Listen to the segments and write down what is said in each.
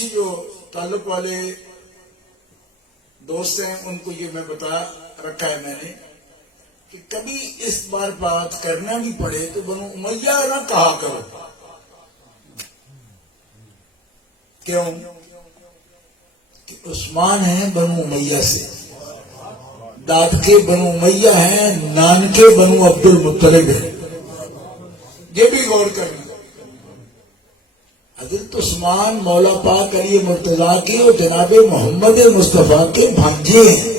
کچھ جو تعلق والے دوست ہیں ان کو یہ میں بتا رکھا ہے میں نے کہ کبھی اس بار بات کرنا بھی پڑے تو بنو امیہ نہ کہا کرو. کیوں؟ کہ عثمان ہیں بنو امیہ سے، داد کے بنو امیہ ہیں، نان کے بنو عبد المطلب ہیں. یہ بھی غور کرنا. حضرت عثمان مولا پاک علی مرتضیٰ کے اور جناب محمد مصطفیٰ کے بھانجے ہیں.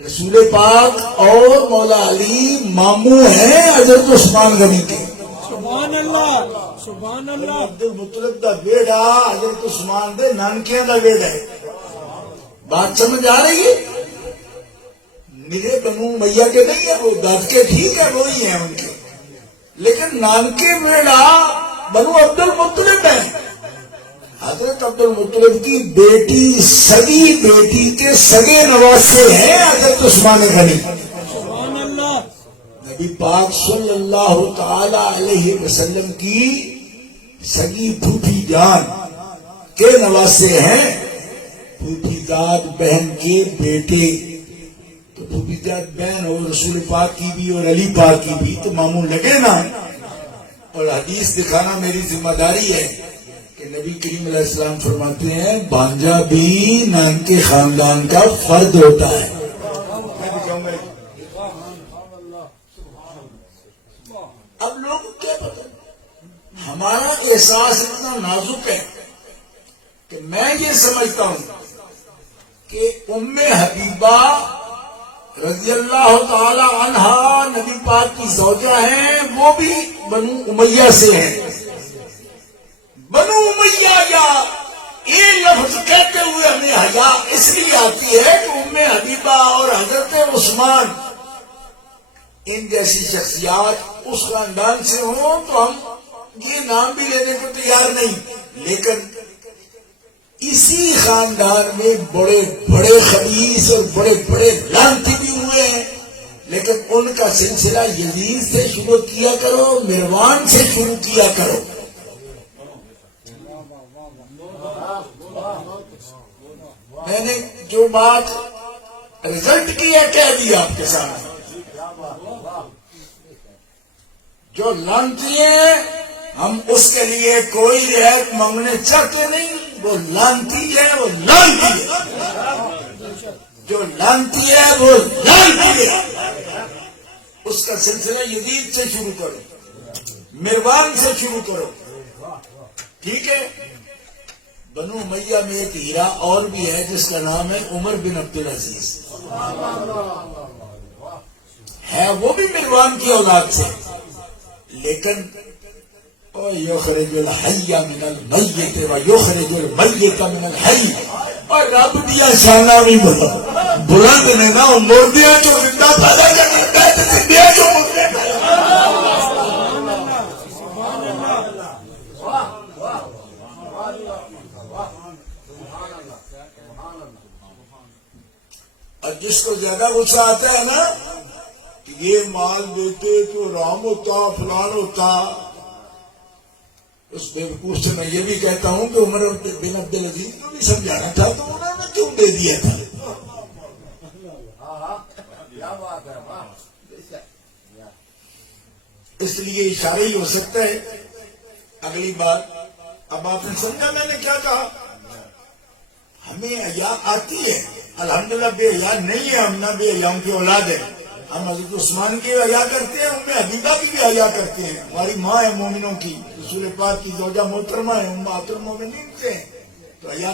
رسول پاک اور مولا علی ماموں ہیں حضرت عثمان غنی کے. سبحان اللہ سبحان اللہ. عبد المطلب دا بیڑا حضرت عثمان دے نانکیاں دا بیڑا ہے. بات سمجھ آ رہی ہے؟ میرے بنو امیہ کے نہیں ہے وہ، داد کے ٹھیک ہے وہی ہیں ان کے، لیکن نانکے بیڑا بنو عبد المطلب ہے. حضرت عبد المطلب کی بیٹی سگی بیٹی کے سگے نواسے ہیں حضرت عثمان غنی. سبحان اللہ. نبی پاک صلی اللہ تعالی علیہ وسلم کی سگی پھوپھی جان کے نواسے ہیں. پھوپھی زاد بہن کے بیٹے، تو پھوپھی زاد بہن اور رسول پاک کی بھی اور علی پاک کی بھی تو ماموں لگے نا. اور حدیث دکھانا میری ذمہ داری ہے کہ نبی کریم علیہ السلام فرماتے ہیں بھانجا بھی نان کے خاندان کا فرد ہوتا ہے. اب لوگ کیا پتہ، ہمارا احساس اتنا نازک ہے کہ میں یہ سمجھتا ہوں کہ ام حبیبہ رضی اللہ تعالی عنہا نبی پاک کی زوجہ ہیں، وہ بھی بنو امیہ سے ہیں. بنو امیہ یا یہ لفظ کہتے ہوئے ہمیں حیا اس لیے آتی ہے کہ ام حبیبہ اور حضرت عثمان ان جیسی شخصیات اس خاندان سے ہوں تو ہم یہ نام بھی لینے کو تیار نہیں. لیکن اسی خاندان میں بڑے بڑے خبیث اور بڑے بڑے لعنتی بھی ہوئے ہیں، لیکن ان کا سلسلہ یزید سے شروع کیا کرو، مروان سے شروع کیا کرو. میں نے جو بات رزلٹ کی ہے کہہ دیا آپ کے سامنے. جو لعنتی ہیں ہم اس کے لیے کوئی رعایت مانگنے چاہتے نہیں. وہ لعنتی ہے، وہ لعنتی ہے. جو لعنتی ہے وہ لعنتی ہے. اس کا سلسلہ یزید سے شروع کرو، مروان سے شروع کرو. ٹھیک ہے؟ بنو امیہ میں ایک ہیرا اور بھی ہے جس کا نام ہے عمر بن عبدالعزیز، ہے وہ بھی مروان کی اولاد سے. لیکن یخرج الحی من المیت و یخرج المیت من الحی. اور رب دیا شانہ بھی بلند نے نا مردیاں جو زندہ پیدا کرتا ہے، زندہ جو مردے اور جس کو زیادہ غصہ آتا ہے نا کہ یہ مال دیتے تو رام ہوتا فلان ہوتا، اس بیوقوف سے میں یہ بھی کہتا ہوں کہ عمر بن عبدالعزیز کو بھی سمجھانا تھا تو انہوں نے کیوں دے دیا تھا. اس لیے اشارہ ہی ہو سکتا ہے. اگلی بات اب آپ نے سمجھا میں نے کیا کہا. ہمیں حیا آتی ہے الحمدللہ، بے حیا نہیں ہے ہم، نہ بے حیاؤں کی اولاد ہے. ہم حضرت عثمان کی حیا کرتے ہیں، ام حبیبہ کی بھی حیا کرتے ہیں. ہماری ماں ہے مومنوں کی، رسول پاک کی زوجہ محترمہ ہے، امہات المومنین سے ہیں تو حیا